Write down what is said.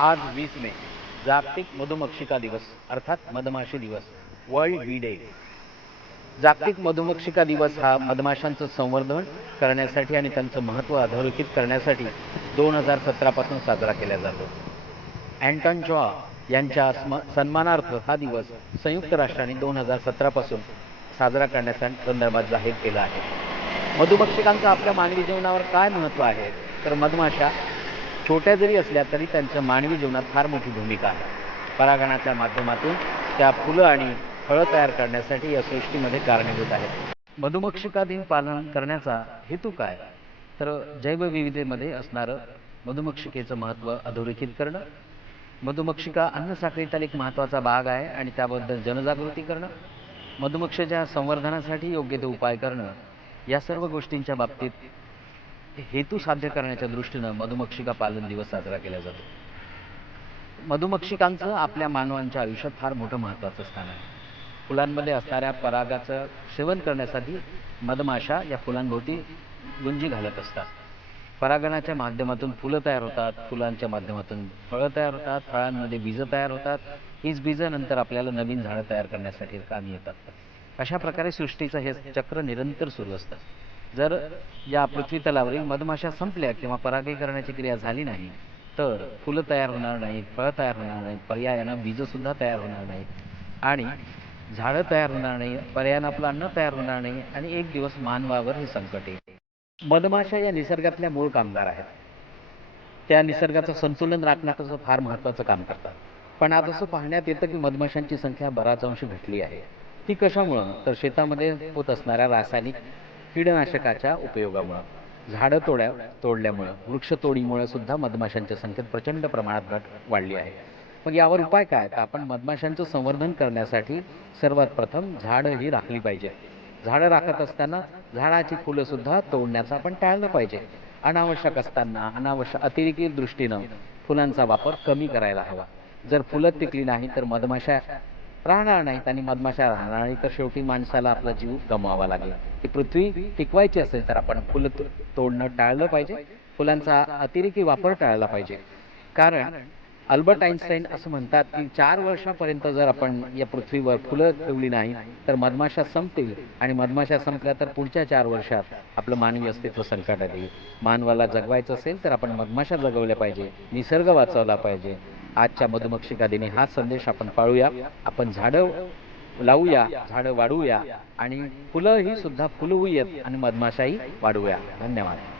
आज वीस मे जागतिक मधुमक्षिका दिवस अर्थात मधमाशी दिवस वर्ल्ड ही डे जागतिक मधुमक्षिका दिवस हा मधमाशांचं संवर्धन करण्यासाठी आणि त्यांचं महत्त्व अधोरेखित करण्यासाठी दोन हजार सतरापासून साजरा केला जातो अँटन जॉ यांच्या सन्मानार्थ हा दिवस संयुक्त राष्ट्राने दोन हजार सतरापासून साजरा करण्याचा संदर्भात जाहीर केला आहे मधुमक्षिकांचं आपल्या मानवी जीवनावर काय महत्त्व आहे तर मधमाशा छोट्या जरी असल्या तरी त्यांच्या मानवी जीवनात फार मोठी भूमिका आहे परागणाच्या माध्यमातून त्या फुलं आणि फळं तयार करण्यासाठी या सृष्टीमध्ये कारणीभूत आहेत मधुमक्षिका दिन पालन करण्याचा हेतू काय तर जैवविविधेमध्ये असणारं मधुमक्षिकेचं महत्त्व अधोरेखित करणं मधुमक्षिका साखळीतील एक महत्त्वाचा भाग आहे आणि त्याबद्दल जनजागृती करणं मधुमक्षेच्या संवर्धनासाठी योग्य ते उपाय करणं या सर्व गोष्टींच्या बाबतीत हेतू साध्य करण्याच्या दृष्टीनं मधुमक्षिका पालन दिवस साजरा केला जातो मधुमक्षिकांचं आपल्या मानवांच्या आयुष्यात फार मोठं महत्वाचं स्थान आहे फुलांमध्ये असणाऱ्या परागाचं सेवन करण्यासाठी मधमाशा या फुलांभोवती गुंजी घालत असतात परागणाच्या माध्यमातून फुलं तयार होतात फुलांच्या माध्यमातून फळं तयार होतात फळांमध्ये बीजं तयार होतात हीच बीजं नंतर आपल्याला नवीन झाडं तयार करण्यासाठी कामी येतात अशा प्रकारे सृष्टीचं हे चक्र निरंतर सुरू असतं जर या पृथ्वी तलावरील मधमाशा संपल्या किंवा परागीकरणाची क्रिया झाली नाही तर फुलं तयार होणार नाही फळं तयार होणार नाही पर्यायानं सुद्धा तयार होणार नाहीत आणि झाडं तयार होणार नाही पर्यायानं आपलं अन्न तयार होणार नाही आणि एक दिवस मानवावर हे संकट येते मधमाशा या निसर्गातल्या मूळ कामगार आहेत त्या निसर्गाचं संतुलन राखण्याचं फार महत्त्वाचं काम करतात पण आज असं पाहण्यात येतं की मधमाशांची संख्या बराच अंश घटली आहे ती कशामुळं तर शेतामध्ये होत असणाऱ्या रासायनिक कीडनाशकाच्या उपयोगामुळं झाडं तोड्या तोडल्यामुळं वृक्षतोडीमुळं सुद्धा मधमाशांच्या संख्येत प्रचंड प्रमाणात घट वाढली आहे मग यावर उपाय काय तर आपण मधमाशांचं संवर्धन करण्यासाठी सर्वात प्रथम झाडं ही राखली पाहिजे झाडं राखत असताना झाडाची फुलंसुद्धा तोडण्याचं आपण टाळलं पाहिजे अनावश्यक असताना अनावश्यक अतिरिक्त दृष्टीनं फुलांचा वापर कमी करायला हवा जर फुलं टिकली नाही तर मधमाशा राहणार नाहीत आणि मधमाशा राहणार नाही तर शेवटी माणसाला आपला जीव गमवावा लागेल ती पृथ्वी टिकवायची असेल तर आपण फुलं तोडणं टाळलं पाहिजे फुलांचा अतिरेकी वापर टाळला पाहिजे कारण अल्बर्ट आईन्स्टाईन असं म्हणतात की चार वर्षापर्यंत जर आपण या पृथ्वीवर फुलं ठेवली नाही तर मधमाशा संपतील आणि मधमाशा संपल्या तर पुढच्या चार वर्षात आपलं मानवी अस्तित्व संकटात येईल मानवाला जगवायचं असेल तर आपण मधमाशा जगवल्या पाहिजे निसर्ग वाचवला पाहिजे आजच्या मधुमक्षिका दिनी हा संदेश आपण पाळूया आपण झाडं लावूया झाडं वाढवूया आणि फुलं ही सुद्धा फुलवूयात आणि मधमाशाही वाढवूया धन्यवाद